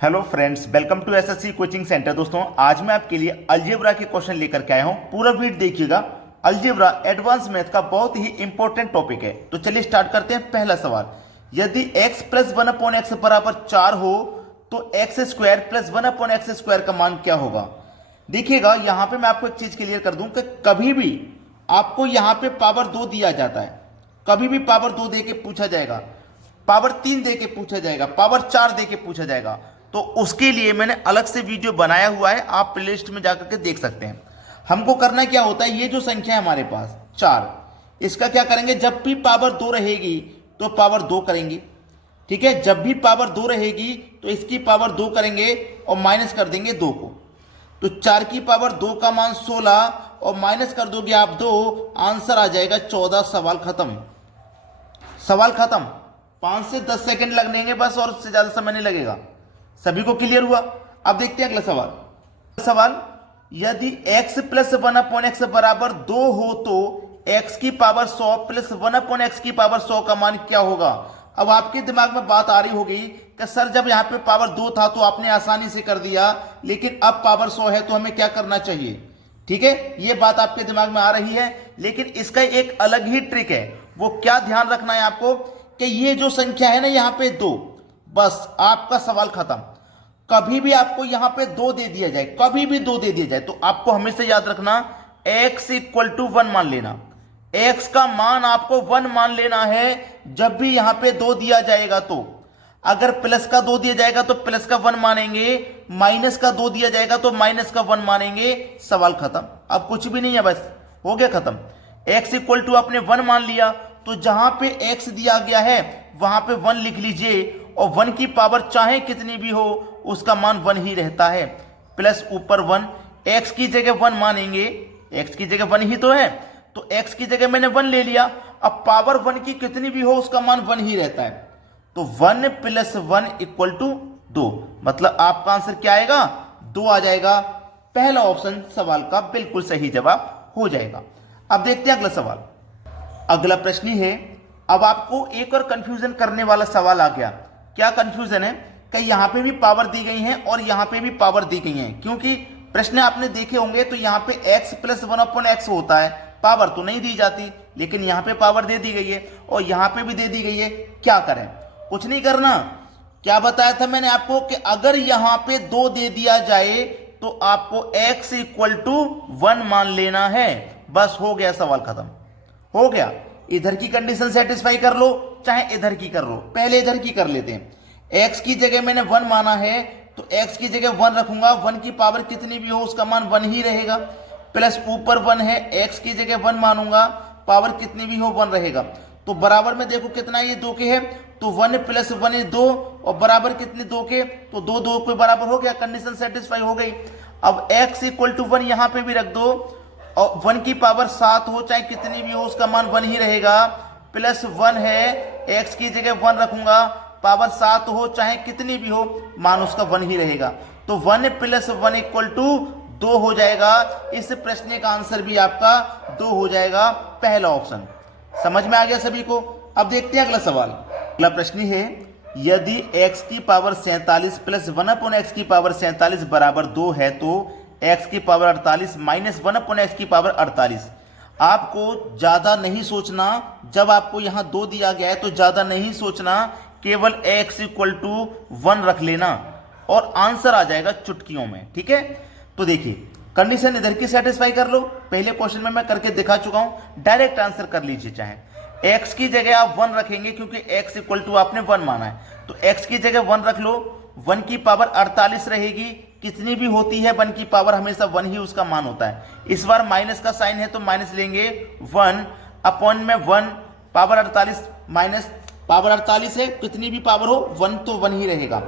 Hello friends, welcome to SSC coaching centre. दोस्तों, आज मैं आपके लिए अलजेब्रा के क्वेश्चन लेकर के आया हूं। पूरा वीडियो देखिएगा। अलजेब्रा एडवांस मैथ का बहुत ही इंपॉर्टेंट टॉपिक है। तो चलिए स्टार्ट करते हैं। पहला सवाल, यदि x प्लस 1/x बराबर 4 हो तो x square plus 1/x square का मान क्या होगा। देखिएगा, यहां पे मैं आपको एक चीज क्लियर कर दूं कि कभी भी आपको यहां पे पावर 2 दिया जाता है, कभी भी पावर 2 दे के पूछा जाएगा, पावर 3 दे के पूछा जाएगा, पावर 4 दे के पूछा जाएगा, तो उसके लिए मैंने अलग से वीडियो बनाया हुआ है, आप प्लेलिस्ट में जाकर के देख सकते हैं। हमको करना क्या होता है, ये जो संख्या है हमारे पास 4, इसका क्या करेंगे, जब भी पावर 2 रहेगी तो पावर 2 करेंगे। ठीक है, जब भी पावर 2 रहेगी तो इसकी पावर 2 करेंगे और माइनस कर देंगे 2 को। तो 4 की पावर 2 का मान 16 और माइनस कर दोगे आप 2, आंसर आ जाएगा 14। सवाल खत्म, सवाल खत्म। 5 से 10 सेकंड लगेंगे बस, और उससे ज्यादा समय नहीं लगेगा। सभी को क्लियर हुआ। अब देखते हैं अगला सवाल, यदि x प्लस 1/x बराबर 2 हो तो x की पावर 100 प्लस 1/x की पावर 100 का मान क्या होगा। अब आपके दिमाग में बात आ रही होगी कि सर, जब यहां पे पावर 2 था तो आपने आसानी से कर दिया, लेकिन अब पावर 100 है तो हमें क्या करना चाहिए। ठीक है, ये बात आपके दिमाग में आ रही है, लेकिन इसका एक अलग ही ट्रिक है। वो क्या ध्यान रखना है आपको कि ये जो संख्या है ना यहां पे 2, बस आपका सवाल खत्म। कभी भी आपको यहां पे 2 दे दिया जाए, कभी भी 2 दे दिया जाए, तो आपको हमेशा याद रखना x इक्वल टू 1 मान लेना। x का मान आपको 1 मान लेना है जब भी यहां पे 2 दिया जाएगा। तो अगर प्लस का 2 दिया जाएगा तो प्लस का 1 मानेंगे, माइनस का 2 दिया जाएगा तो माइनस का 1 मानेंगे। सवाल खत्म, अब कुछ भी नहीं है, बस हो गया खत्म। x इक्वल टू आपने 1 मान लिया, तो जहां पे x दिया गया है वहां पे 1 लिख लीजिए, और 1 की पावर चाहे कितनी भी हो उसका मान 1 ही रहता है। प्लस ऊपर 1, x की जगह 1 मानेंगे, x की जगह 1 ही तो है, तो x की जगह मैंने 1 ले लिया। अब पावर 1 की कितनी भी हो उसका मान 1 ही रहता है। तो 1 प्लस 1 इक्वल टू 2, मतलब आपका आंसर क्या आएगा, 2 आ जाएगा। पहला ऑप्शन सवाल का बिल्कुल सही जवाब हो जाएगा। अब देखते हैं अगला सवाल। अगला प्रश्न है, अब आपको एक और कंफ्यूजन करने वाला सवाल आ गया। क्या कंफ्यूजन है कि यहां पे भी पावर दी गई है और यहां पे भी पावर दी गई है। क्योंकि प्रश्न आपने देखे होंगे तो यहां पे x प्लस 1/x होता है, पावर तो नहीं दी जाती, लेकिन यहां पे पावर दे दी गई है और यहां पे भी दे दी गई है। क्या करें, कुछ नहीं करना। क्या बताया था मैंने आपको कि अगर यहां पे 2 दे दिया जाए तो आपको x इक्वल टू 1 मान लेना है। बस हो गया, सवाल खत्म हो गया। इधर की कंडीशन सेटिस्फाई कर लो चाहे इधर की कर लो। पहले इधर की कर लेते हैं। x की जगह मैंने 1 माना है तो x की जगह 1 रखूंगा, 1 की पावर कितनी भी हो उसका मान 1 ही रहेगा। प्लस ऊपर 1 है, x की जगह 1 मानूंगा, पावर कितनी भी हो 1 रहेगा। तो बराबर में देखो कितना, ये 2 के है, तो 1 प्लस 1 है 2, और बराबर कितने 2 के, तो 2 2 के बराबर हो गया। कंडीशन सेटिस्फाई हो गई। अब x इक्वल टू 1 यहां पे भी रख दो, और 1 की पावर 7 हो चाहे कितनी भी हो उसका मान 1 ही रहेगा। प्लस 1 है, x की जगह 1 रखूंगा, पावर 7 हो चाहे कितनी भी हो मान उसका 1 ही रहेगा। तो 1 प्लस 1 इक्वल टू 2 हो जाएगा। इस प्रश्न का आंसर भी आपका 2 हो जाएगा, पहला ऑप्शन। समझ में आ गया सभी को। अब देखते हैं अगला सवाल। अगला प्रश्न है, यदि x की पावर 47 प्लस 1/x की पावर 47 बराबर 2 है तो x की पावर 48 माइनस 1/x की पावर 48। आपको ज्यादा नहीं सोचना, जब आपको यहां 2 दिया गया है तो ज्यादा नहीं सोचना, केवल x इक्वल टू 1 रख लेना और आंसर आ जाएगा चुटकियों में। ठीक है, तो देखिए कंडीशन इधर की सेटिस्फाई कर लो। पहले क्वेश्चन में मैं करके दिखा चुका हूं, डायरेक्ट आंसर कर लीजिए। चाहे x की जगह आप 1 रखेंगे क्योंकि x इक्वल टू आपने 1 माना है, तो x की जगह 1 रख लो। 1 की पावर 48 रहेगी, कितनी भी होती है 1 की पावर हमेशा 1 ही उसका मान होता है। इस बार माइनस का साइन है तो माइनस लेंगे, 1 अपॉन में 1, पावर 48 माइनस पावर 48 है, कितनी भी पावर हो 1 तो 1 ही रहेगा।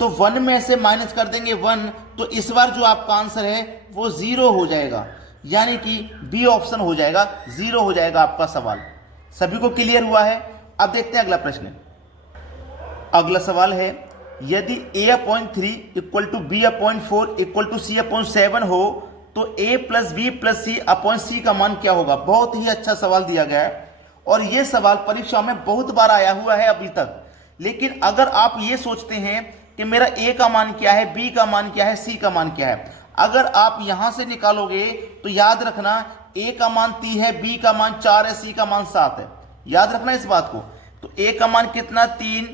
तो 1 में से माइनस कर देंगे 1, तो इस बार जो आपका आंसर है वो 0 हो जाएगा, यानी कि बी ऑप्शन हो जाएगा, 0 हो जाएगा आपका सवाल। सभी को क्लियर हुआ है। अब देखते हैं अगला प्रश्न। अगला सवाल है, यदि a/3 equal to b/4 equal to c/7 हो तो a plus B plus c/c का मान क्या होगा। बहुत ही अच्छा सवाल दिया गया है और यह सवाल परीक्षा में बहुत बार आया हुआ है अभी तक। लेकिन अगर आप ये सोचते हैं कि मेरा ए का मान क्या है, बी का मान क्या है, सी का मान क्या है। अगर आप यहां से निकालोगे तो याद रखना ए का मान 3 है, बी का मान 4 है, सी का मान 7 है। याद रखना इस बात को। तो ए का मान कितना 3,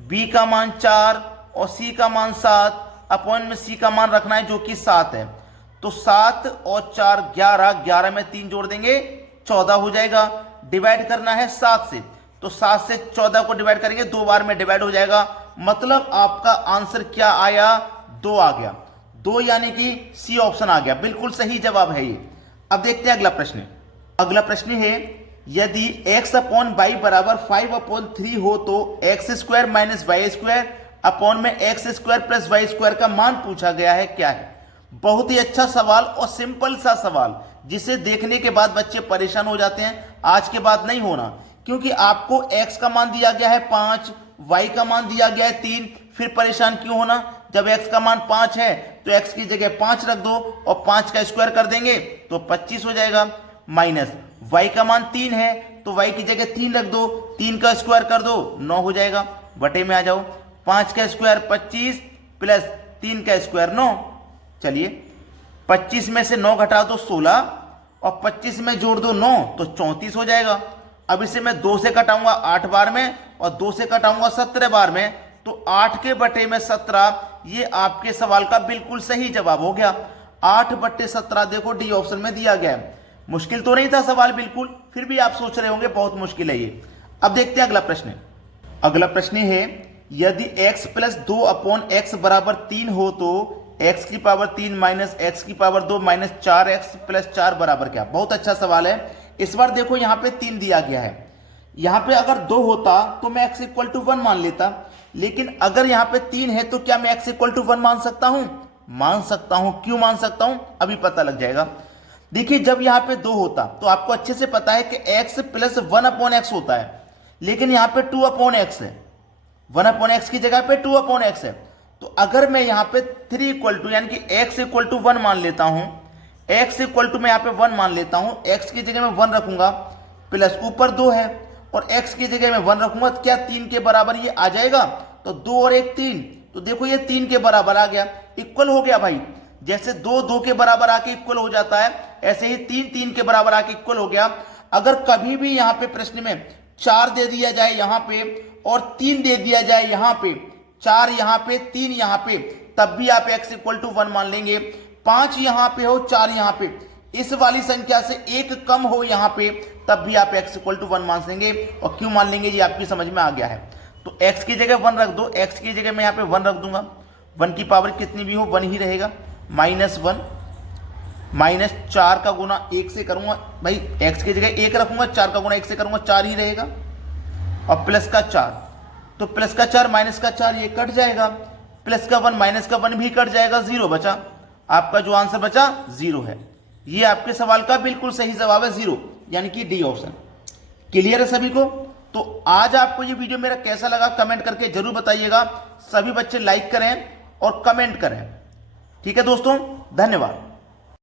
बी का मान 4 और सी का मान 7, अपॉन में सी का मान रखना है जो कि 7 है। तो 7 और 4 11, 11 में 3 जोड़ देंगे 14 हो जाएगा। डिवाइड करना है 7 से, तो 7 से 14 को डिवाइड करेंगे, 2 बार में डिवाइड हो जाएगा। मतलब आपका आंसर क्या आया, 2 आ गया। 2 यानी कि सी ऑप्शन आ गया, बिल्कुल सही जवाब है ये। अब देखते हैं अगला प्रश्न। अगला प्रश्न है यदि x अपॉन वाई बराबर 5/3 हो तो x square minus y square upon में x square plus y square का मान पूछा गया है, क्या है। बहुत ही अच्छा सवाल और सिंपल सा सवाल, जिसे देखने के बाद बच्चे परेशान हो जाते हैं। आज के बाद नहीं होना, क्योंकि आपको x का मान दिया गया है 5, y का मान दिया गया है 3, फिर परेशान क्यों होना। जब x का मान 5 है तो x की जगह 5 रख दो और 5 का स्क्वायर कर देंगे तो 25 हो जाएगा। माइनस y का मान 3 है तो y की जगह 3 रख दो, 3 का स्क्वायर कर दो 9 हो जाएगा। बटे में आ जाओ, 5 का स्क्वायर 25 प्लस 3 का स्क्वायर 9। चलिए 25 में से 9 घटा दो 16 और 25 में जोड़ दो 9 तो 34 हो जाएगा। अब इसे मैं 2 से कटाऊंगा 8 बार में और 2 से कटाऊंगा 17 बार में, तो 8 के बटे में 17, ये आपके सवाल का बिल्कुल सही जवाब हो गया। 8/17 देखो डी ऑप्शन में दिया गया है। मुश्किल तो नहीं था सवाल बिल्कुल, फिर भी आप सोच रहे होंगे बहुत मुश्किल है ये। अब देखते हैं अगला प्रश्न। अगला प्रश्न है यदि x प्लस 2/x बराबर 3 हो तो x की पावर 3 माइनस x की पावर 2 माइनस 4x प्लस 4 बराबर क्या। बहुत अच्छा सवाल है। इस बार देखो यहाँ पे 3 दिया गया है, यहाँ पे अगर 2 होता तो मैं x इक्वल टू 1 मान लेता, लेकिन अगर यहाँ पे 3 है तो क्या मैं x इक्वल टू 1 मान सकता हूं। मान सकता हूं। क्यों मान सकता हूं, अभी पता लग जाएगा। देखिए जब यहाँ पे 2 होता तो आपको अच्छे से पता है कि x प्लस 1/x होता है, लेकिन यहाँ पे 2/x है। 1/x की जगह पे 2/x है। तो अगर मैं यहाँ पे 3 इक्वल टू यानी कि x इक्वल टू 1 मान लेता हूं, x इक्वल टू मैं यहाँ पे 1 मान लेता हूं, x की जगह में 1 रखूंगा, प्लस ऊपर 2 है और x की जगह में 1 रखूंगा, तो क्या 3 के बराबर ये आ जाएगा। तो 2 और 1 3, तो देखो ये 3 के बराबर आ गया, इक्वल हो गया भाई। जैसे 2 2 के बराबर आके इक्वल हो जाता है, ऐसे ही 3 3 के बराबर आके इक्वल हो गया। अगर कभी भी यहाँ पे प्रश्न में 4 दे दिया जाए यहाँ पे और 3 दे दिया जाए यहाँ पे, 4 यहाँ पे 3 यहाँ पे, तब भी आप x इक्वल टू 1 मान लेंगे। 5 यहाँ पे हो 4 यहाँ पे, इस वाली संख्या से 1 कम हो यहाँ पे, तब भी आप x इक्वल टू 1 मान लेंगे। और क्यों मान लेंगे ये आपकी समझ में आ गया है। तो x की जगह 1 रख दो, x की जगह मैं यहाँ पे 1 रख दूंगा, 1 की पावर कितनी भी हो 1 ही रहेगा। -1 माइनस 4 का गुना 1 से करूंगा, भाई x की जगह 1 रखूंगा, 4 का गुना 1 से करूंगा 4 ही रहेगा, और प्लस का 4, तो प्लस का 4 माइनस का 4 ये कट जाएगा, प्लस का 1 माइनस का 1 भी कट जाएगा, 0 बचा। आपका जो आंसर बचा 0 है। ये आपके सवाल का बिल्कुल सही जवाब है 0, यानी कि डी ऑप्शन। क्लियर है सभी को। तो आज आपको ये वीडियो मेरा कैसा लगा कमेंट करके जरूर बताइएगा। सभी बच्चे लाइक करें और कमेंट करें। ठीक है दोस्तों, धन्यवाद।